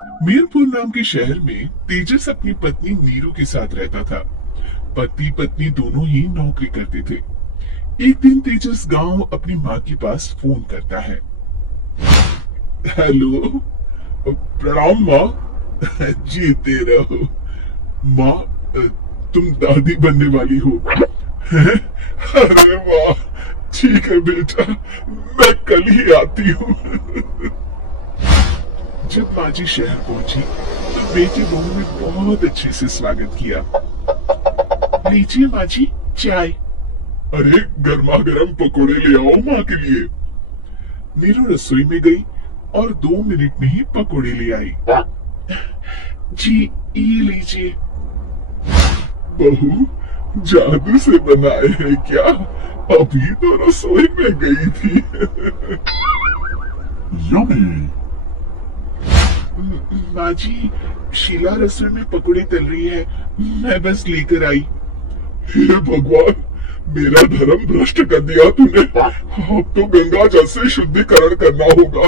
मीरपुर नाम के शहर में तेजस अपनी पत्नी नीरू के साथ रहता था। पति पत्नी दोनों ही नौकरी करते थे। एक दिन तेजस गांव अपनी माँ के पास फोन करता है। हेलो, प्रणाम माँ। जीते रहो माँ, तुम दादी बनने वाली हो। अरे वाह, ठीक है बेटा, मैं कल ही आती हूँ। जब माँ जी शहर पहुंची तो बेटी बहू ने बहुत अच्छे से स्वागत किया। लीजिए माँ जी, चाय। अरे गर्मा गर्म पकोड़े ले आओ माँ के लिए। नीरू रसोई में गई और 2 मिनट में ही पकोड़े ले आई। जी ये लीजिए। बहू जादू से बनाए हैं क्या? अभी तो रसोई में गई थी। यम्मी। माँ जी, शीला रसोई में पकोड़े तल रही है, मैं बस लेकर आई। हे भगवान, मेरा धर्म भ्रष्ट कर दिया तूने। अब तो गंगा जल से शुद्धिकरण करना होगा।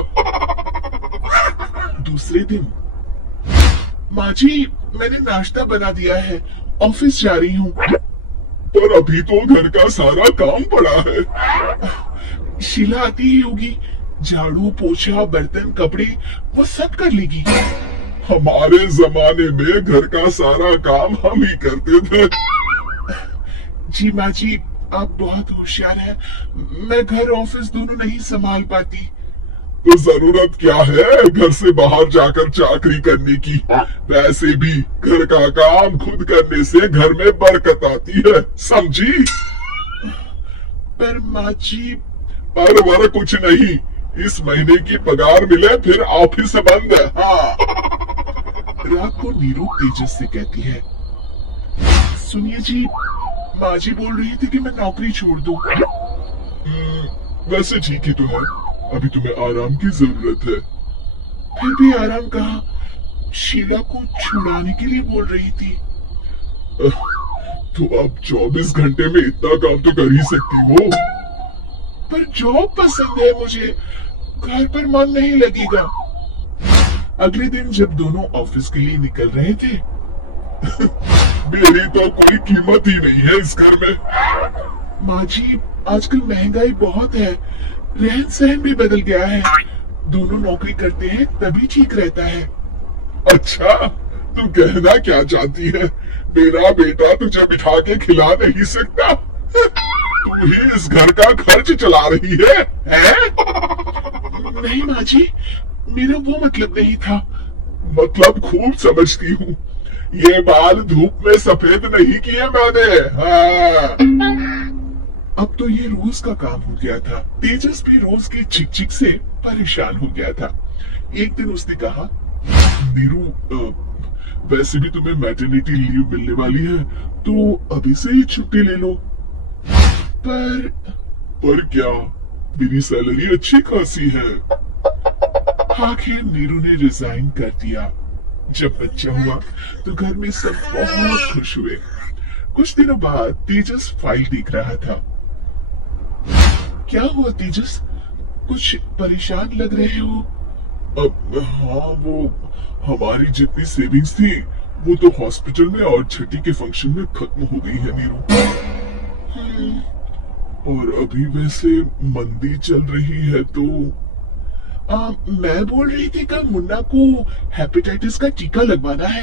दूसरे दिन, माँ जी मैंने नाश्ता बना दिया है, ऑफिस जा रही हूँ। पर अभी तो घर का सारा काम पड़ा है। शीला आती ही होगी, झाड़ू पोछा बर्तन कपड़े वो सब कर लेगी। हमारे जमाने में घर का सारा काम हम ही करते थे। जी माँ जी, आप बहुत होशियार हैं। मैं घर ऑफिस दोनों नहीं संभाल पाती। तो जरूरत क्या है घर से बाहर जाकर चाकरी करने की? वैसे भी घर का काम खुद करने से घर में बरकत आती है, समझी? पर माँ जी। पर वर कुछ नहीं, इस महीने की पगार मिले फिर ऑफिस बंद है। हाँ। रात को नीरू तेजस से कहती है, सुनिए जी, माँ जी बोल रही थी कि मैं नौकरी छोड़ दूं। वैसे ठीक ही तो है, अभी तुम्हें आराम की जरूरत है। फिर भी आराम कहाँ, शीला को छुड़ाने के लिए बोल रही थी। तो अब 24 घंटे में इतना काम तो कर ही सकती हो। पर जॉब पसंद है मुझे, घर पर मन नहीं लगेगा। अगले दिन जब दोनों ऑफिस के लिए निकल रहे थे, मेरी तो कोई कीमत ही नहीं है इस घर में। माँ जी, आजकल महंगाई बहुत है, रहन सहन भी बदल गया है। दोनों नौकरी करते हैं तभी ठीक रहता है। अच्छा, तू कहना क्या चाहती है? मेरा बेटा तुझे बिठा के खिला नहीं सकता? तू ही इस घर का खर्च चला रही है, हैं? नहीं माँ जी, मेरा वो मतलब नहीं था। मतलब खूब समझती हूँ, ये बाल धूप में सफेद नहीं किए मैंने। हाँ। अब तो ये रोज का काम हो गया था। तेजस भी रोज की चिक चिक से परेशान हो गया था। एक दिन उसने कहा, नीरू, वैसे भी तुम्हें मैटरनिटी लीव मिलने वाली है, तो अभी से ही छुट्टी ले लो। पर क्या, मेरी सैलरी अच्छी खासी है। आखिर नीरू ने रिजाइन कर दिया। जब बच्चा हुआ तो घर में सब बहुत खुश हुए। कुछ दिनों बाद तेजस फाइल देख रहा था। क्या हुआ तेजस, कुछ परेशान लग रहे हो? अब हाँ, वो हमारी जितनी सेविंग्स थी वो तो हॉस्पिटल में और छठी के फंक्शन में खत्म हो गई है नीरू। और अभी वैसे मंदी चल रही है तो मैं बोल रही थी कल मुन्ना को हेपेटाइटिस का टीका लगवाना है।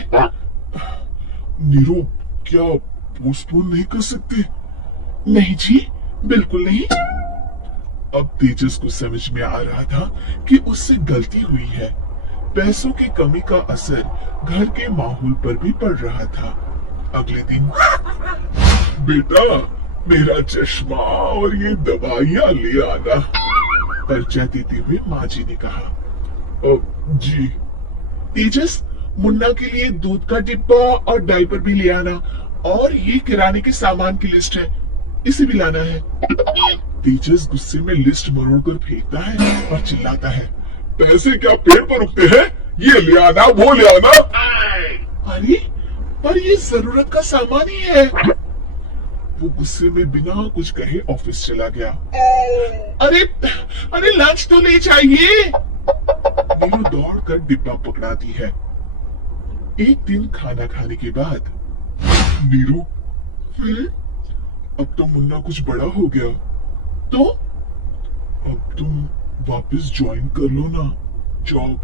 नीरू, क्या पोस्टपोन नहीं कर सकते? नहीं जी, बिल्कुल नहीं। अब तेजस को समझ में आ रहा था कि उससे गलती हुई है। पैसों की कमी का असर घर के माहौल पर भी पड़ रहा था। अगले दिन, बेटा मेरा चश्मा और ये दवाइयां ले आना, पर्चा देते हुए माँ जी ने कहा। जी। तेजस, मुन्ना के लिए दूध का डिब्बा और डायपर भी ले आना, और ये किराने के सामान की लिस्ट है, इसे भी लाना है। तेजस गुस्से में लिस्ट मरोड़कर फेंकता है और चिल्लाता है, पैसे क्या पेड़ पर उगते हैं? ये ले आना, वो ले आना। अरे पर ये जरूरत का सामान ही है। वो गुस्से में बिना कुछ कहे ऑफिस चला गया। अरे अरे लंच तो ले जाइए। नीरू दौड़कर डिब्बा पकड़ाती है। एक दिन खाना खाने के बाद नीरू, अब तो मुन्ना कुछ बड़ा हो गया, तो अब तुम वापस ज्वाइन कर लो ना जॉब।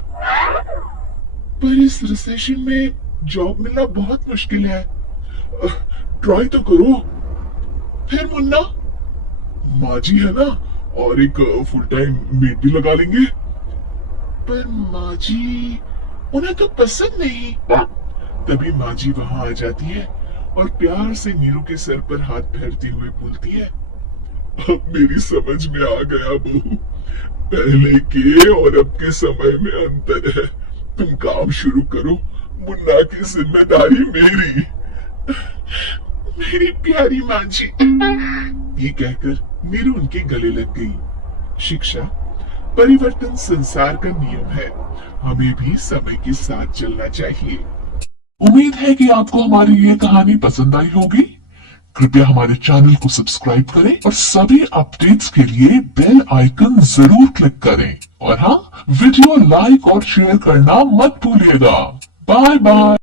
पर इस रिसेशन में जॉब मिलना बहुत मुश्किल है, ट्राई तो करो। फिर मुन्ना, माँ जी है ना, और एक फुल टाइम मेड भी लगा लेंगे। पर माँ जी, उन्हें तो पसंद नहीं। तभी माँ जी वहां आ जाती है और प्यार से नीरू के सर पर हाथ फेरते हुए बोलती है, अब मेरी समझ में आ गया बहू, पहले के और अब के समय में अंतर है। तुम काम शुरू करो, मुन्ना की जिम्मेदारी मेरी। मेरी प्यारी माँ जी, ये कहकर नीरू उनके गले लग गई। शिक्षा, परिवर्तन संसार का नियम है, हमें भी समय के साथ चलना चाहिए। उम्मीद है कि आपको हमारी ये कहानी पसंद आई होगी। कृपया हमारे चैनल को सब्सक्राइब करें और सभी अपडेट्स के लिए बेल आइकन जरूर क्लिक करें। और हाँ, वीडियो लाइक और शेयर करना मत भूलिएगा। Bye bye.